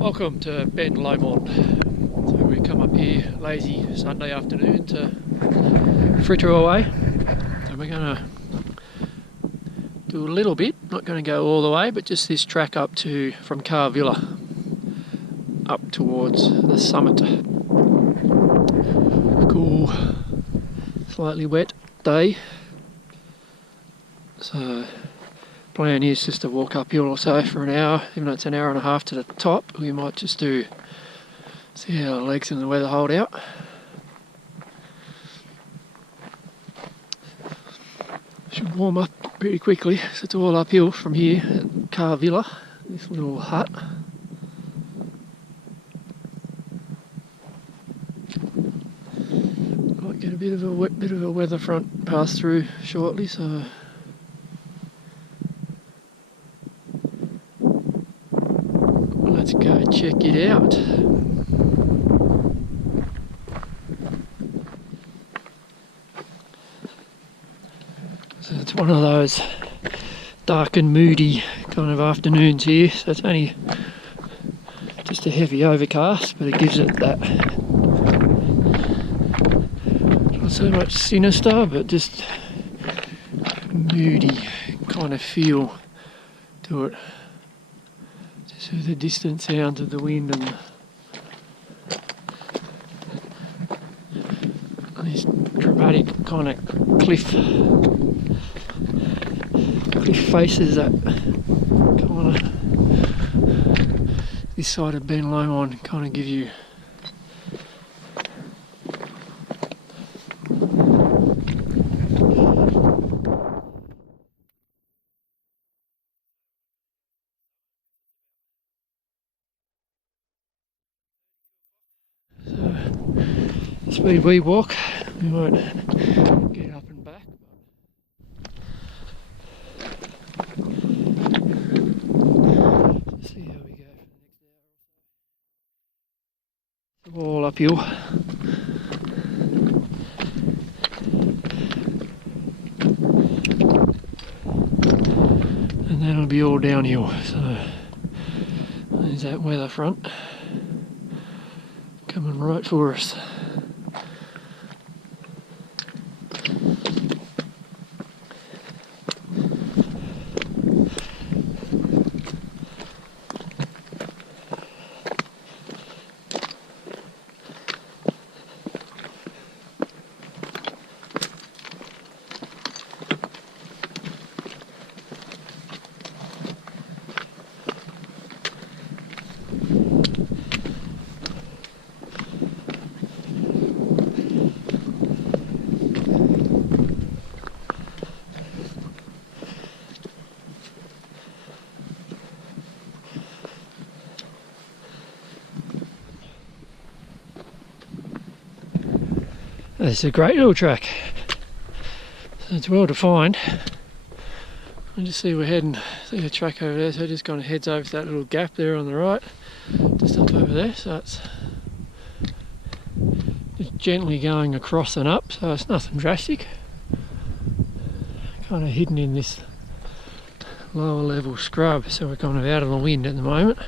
Welcome to Ben Lomond. So we come up here lazy Sunday afternoon to fritter away. So we're going to do a little bit, not going to go all the way, but just this track up to from Carr Villa up towards the summit. Cool, slightly wet day. So plan is just to walk uphill or so for an hour, even though it's an hour and a half to the top. We might just see how our legs and the weather hold out. Should warm up pretty quickly, so it's all uphill from here at Carr Villa, this little hut. Might get a bit of a weather front pass through shortly, so let's go check it out. So it's one of those dark and moody kind of afternoons here, so it's only just a heavy overcast, but it gives it that not so much sinister, but just moody kind of feel to it. So the distant sounds of the wind and these dramatic kind of cliff faces that kind of this side of Ben Lomond kind of give you the speed we walk. We won't get up and back. See how we go for the next hour or so. All uphill. And then it'll be all downhill. So there's that weather front coming right for us. It's a great little track. So it's well defined. I just see we're heading, see the track over there, so it just kind of heads over to that little gap there on the right, just up over there. So it's just gently going across and up, so it's nothing drastic. Kind of hidden in this lower level scrub, so we're kind of out of the wind at the moment.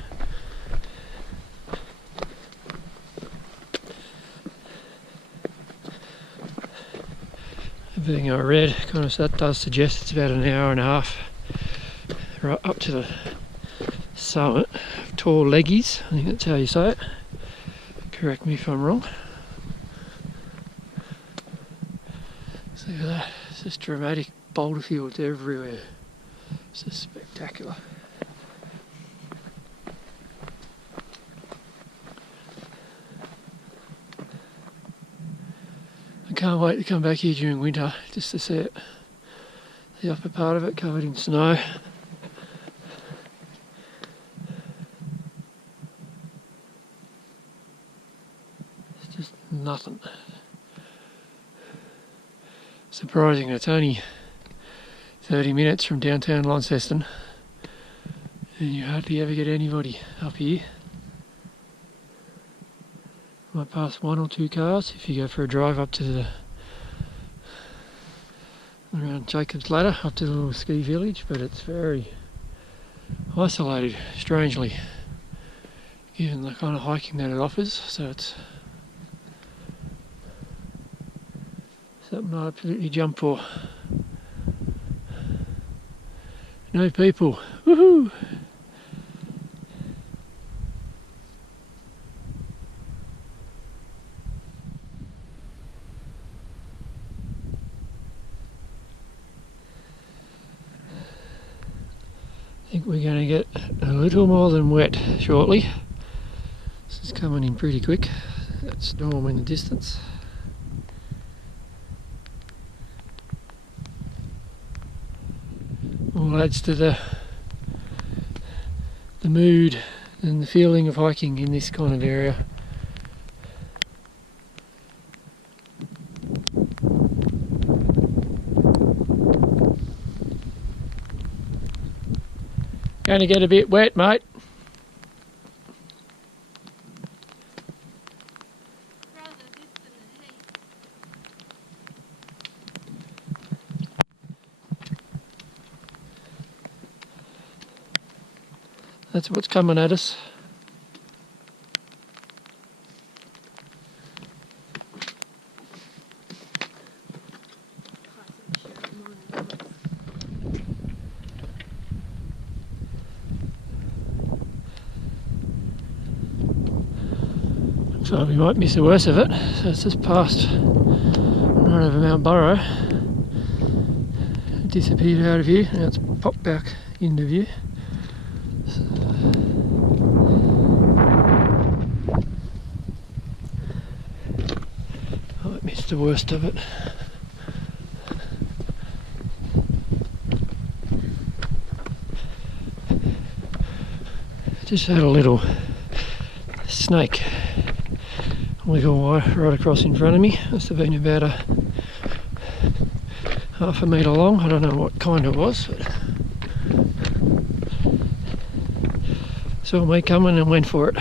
Everything I read kind of that does suggest it's about an hour and a half right up to the summit of Tall Leggies. I think that's how you say it. Correct me if I'm wrong. See that? It's just dramatic boulder fields everywhere. It's just spectacular. I can't wait to come back here during winter just to see it. The upper part of it covered in snow. It's just nothing. Surprising, it's only 30 minutes from downtown Launceston and you hardly ever get anybody up here. Might pass one or two cars if you go for a drive up to the around Jacob's Ladder up to the little ski village, but it's very isolated, strangely. given the kind of hiking that it offers, so it's something I absolutely jump for. No people, woohoo! I think we're going to get a little more than wet shortly. This is coming in pretty quick. That storm in the distance. All adds to the mood and the feeling of hiking in this kind of area. Going to get a bit wet, mate. That's what's coming at us. So we might miss the worst of it. So it's just past right over Mount Burrow. It disappeared out of view. Now it's popped back into view. So I missed the worst of it. Just had a little snake wiggle right across in front of me. Must have been about half a metre long. I don't know what kind it was, but saw me coming and went for it.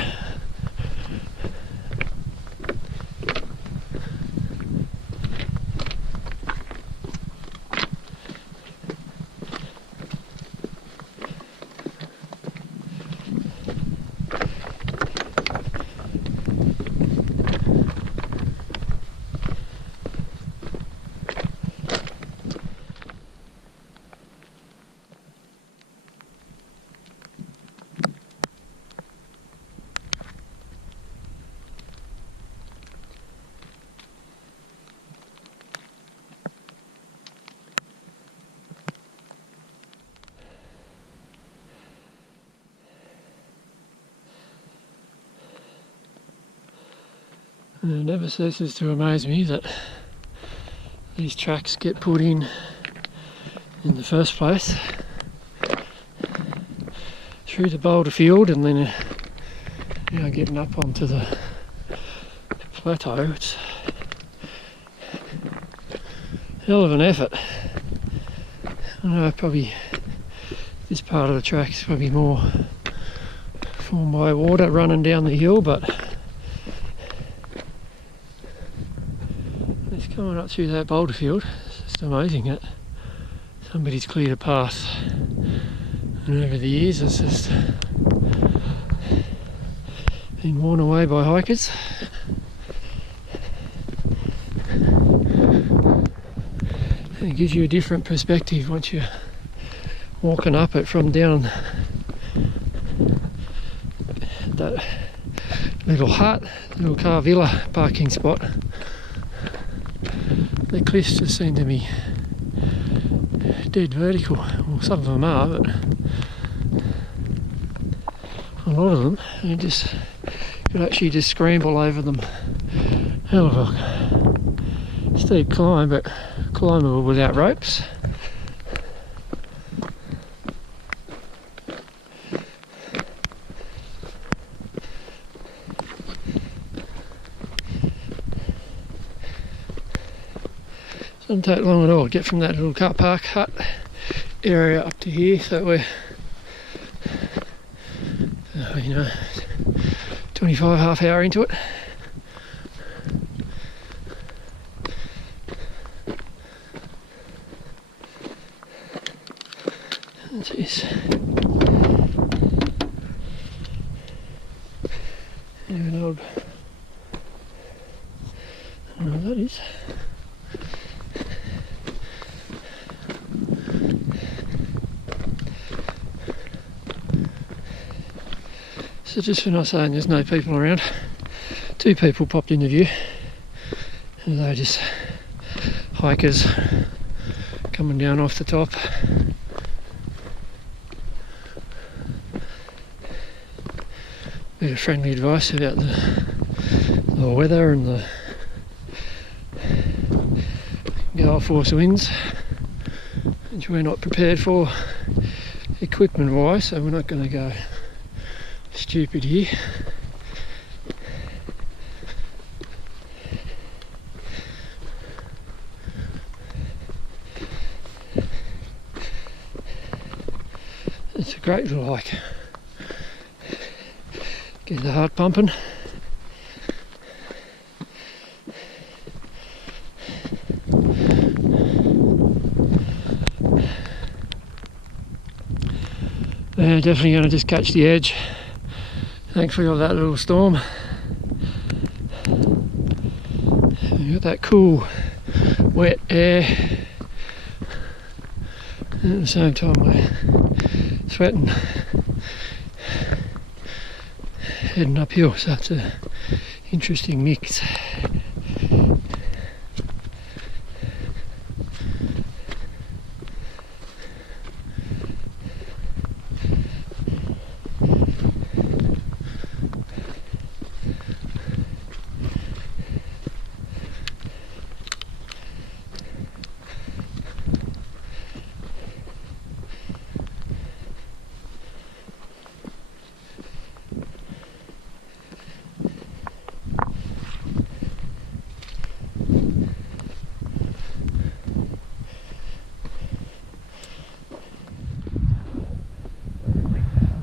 And it never ceases to amaze me that these tracks get put in the first place through the boulder field, and then getting up onto the plateau. It's a hell of an effort. I know probably this part of the track is probably more formed by water running down the hill, but coming up through that boulder field, it's just amazing that somebody's cleared a path, and over the years it's just been worn away by hikers. And it gives you a different perspective once you're walking up it from down that little hut, little Carr Villa parking spot. The cliffs just seem to be dead vertical. Well, some of them are, but a lot of them you could actually just scramble over them. Hell of a steep climb, but climbable without ropes. Doesn't take long at all to get from that little car park hut area up to here, so we're 25 half hour into it. Jeez. An old, I don't know what that is. So just when I was saying there's no people around, 2 people popped into view, and they're just hikers coming down off the top. Bit of friendly advice about the weather and the gale force winds, which we're not prepared for equipment wise, so we're not going to go stupid here. It's a great little hike. Get the heart pumping. Definitely going to just catch the edge, thankfully, of that little storm. You got that cool, wet air, and at the same time we're sweating, heading uphill, so it's an interesting mix.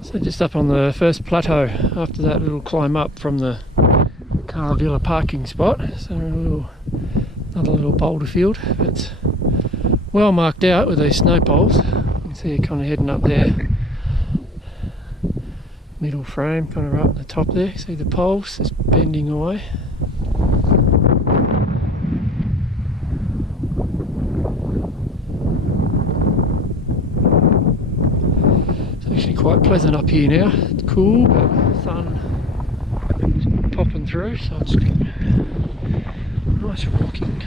So just up on the first plateau after that little climb up from the Carr Villa parking spot. So another little boulder field. It's well marked out with these snow poles. You can see it kind of heading up there. Middle frame, kind of right at the top there. See the poles just bending away. Quite pleasant up here now. It's cool, but the sun popping through, so it's nice walking.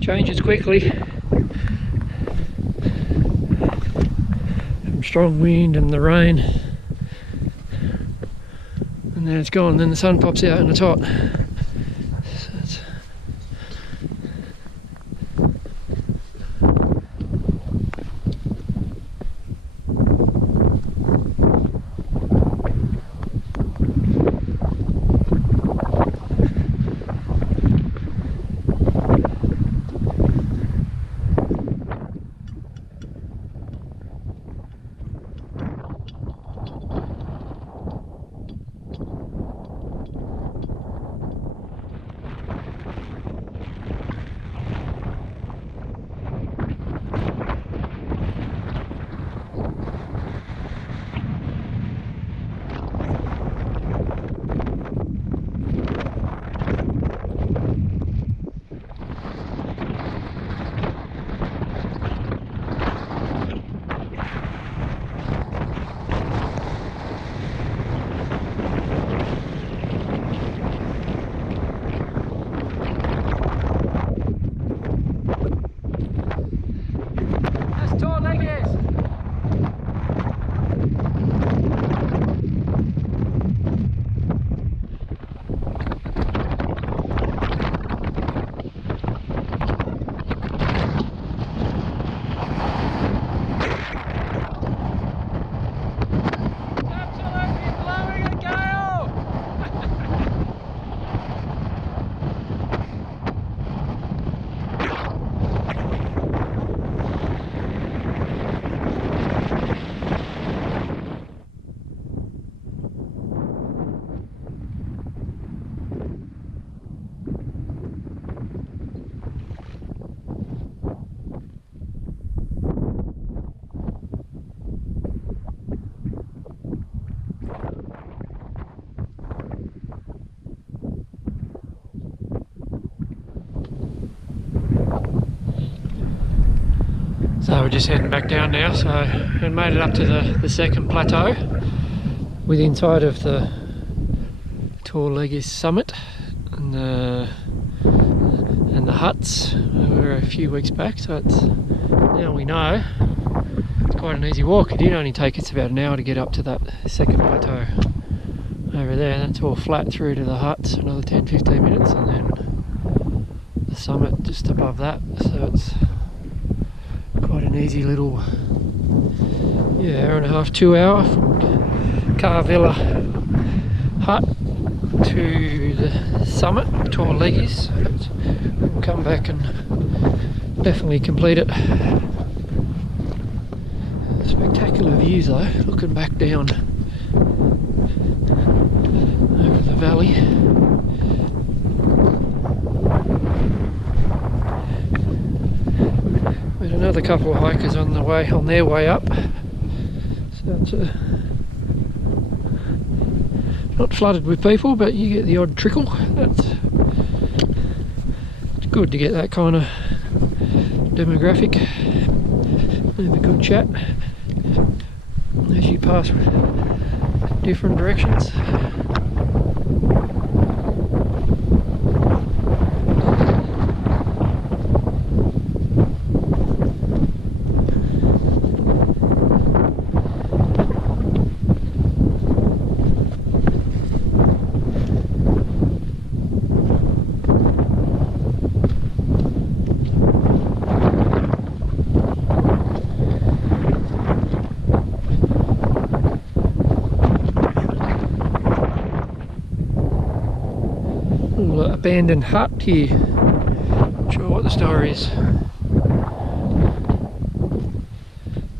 Changes quickly from strong wind and the rain. And then it's gone, then the sun pops out and it's hot. So it's So we're just heading back down now, so we made it up to the second plateau with inside of the Tall Leggies summit and the huts. We were a few weeks back, so it's, now we know it's quite an easy walk. It did only take us about an hour to get up to that second plateau over there. That's all flat through to the huts, another 10-15 minutes, and then the summit just above that. So it's quite an easy little, hour and a half, 2 hour from Carr Villa Hut to the summit, Tall Leggies. We'll come back and definitely complete it. Spectacular views though, looking back down over the valley. We had another couple of hikers on their way up. So it's not flooded with people, but you get the odd trickle. It's good to get that kind of demographic. Have a good chat as you pass different directions. Little abandoned hut here. Not sure what the story is.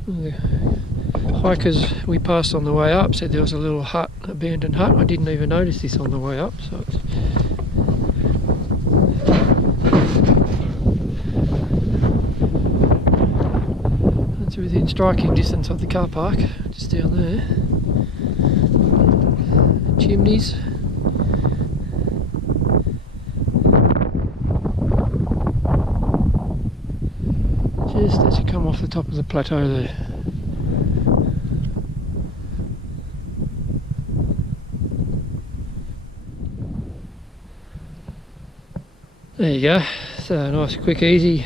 The hikers we passed on the way up said there was a little hut, abandoned hut. I didn't even notice this on the way up, so it's within striking distance of the car park, just down there. Chimneys. Just as you come off the top of the plateau there. There you go. So a nice, quick, easy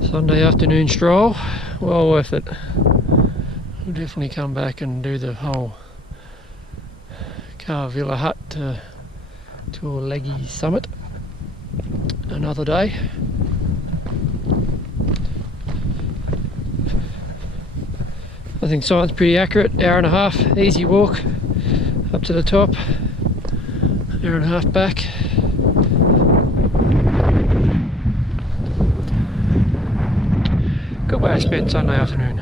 Sunday afternoon stroll. Well worth it. We'll definitely come back and do the whole Carr Villa Hut to a Leggy summit another day. I think sign's pretty accurate. Hour and a half, easy walk up to the top. Hour and a half back. Good way to spend Sunday afternoon.